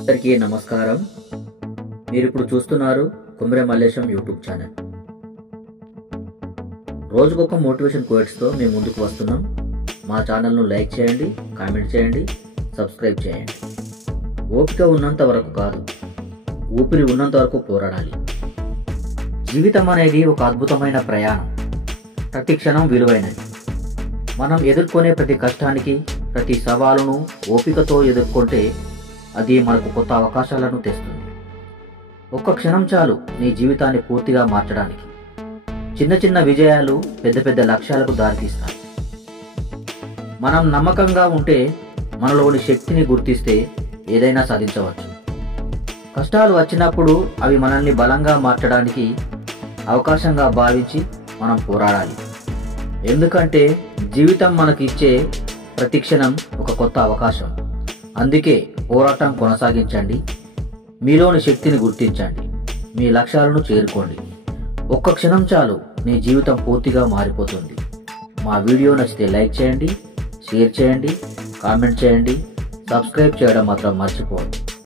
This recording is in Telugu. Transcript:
అందరికీ నమస్కారం. మీరు ఇప్పుడు చూస్తున్నారు కుమ్రె మల్లేశం యూట్యూబ్ ఛానల్. రోజుకొక మోటివేషన్ కోట్స్తో మేము ముందుకు వస్తున్నాం. మా ఛానల్ను లైక్ చేయండి, కామెంట్ చేయండి, సబ్స్క్రైబ్ చేయండి. ఓపిక ఉన్నంత వరకు కాదు, ఊపిరి ఉన్నంత వరకు పోరాడాలి. జీవితం అనేది ఒక అద్భుతమైన ప్రయాణం. ప్రతి క్షణం విలువైనది. మనం ఎదుర్కొనే ప్రతి కష్టానికి, ప్రతి సవాలును ఓపికతో ఎదుర్కొంటే అది మనకు కొత్త అవకాశాలను తెస్తుంది. ఒక్క క్షణం చాలు నీ జీవితాన్ని పూర్తిగా మార్చడానికి. చిన్న చిన్న విజయాలు పెద్ద పెద్ద లక్ష్యాలకు దారితీస్తాయి. మనం నమ్మకంగా ఉంటే, మనలోని శక్తిని గుర్తిస్తే ఏదైనా సాధించవచ్చు. కష్టాలు వచ్చినప్పుడు అవి మనల్ని బలంగా మార్చడానికి అవకాశంగా భావించి మనం పోరాడాలి. ఎందుకంటే జీవితం మనకి ఇచ్చే ప్రతి క్షణం ఒక కొత్త అవకాశం. అందుకే పోరాటం కొనసాగించండి. మీలోని శక్తిని గుర్తించండి. మీ లక్ష్యాలను చేరుకోండి. ఒక్క క్షణం చాలు నీ జీవితం పూర్తిగా మారిపోతుంది. మా వీడియో నచ్చితే లైక్ చేయండి, షేర్ చేయండి, కామెంట్ చేయండి, సబ్స్క్రైబ్ చేయడం మాత్రం మర్చిపోవద్దు.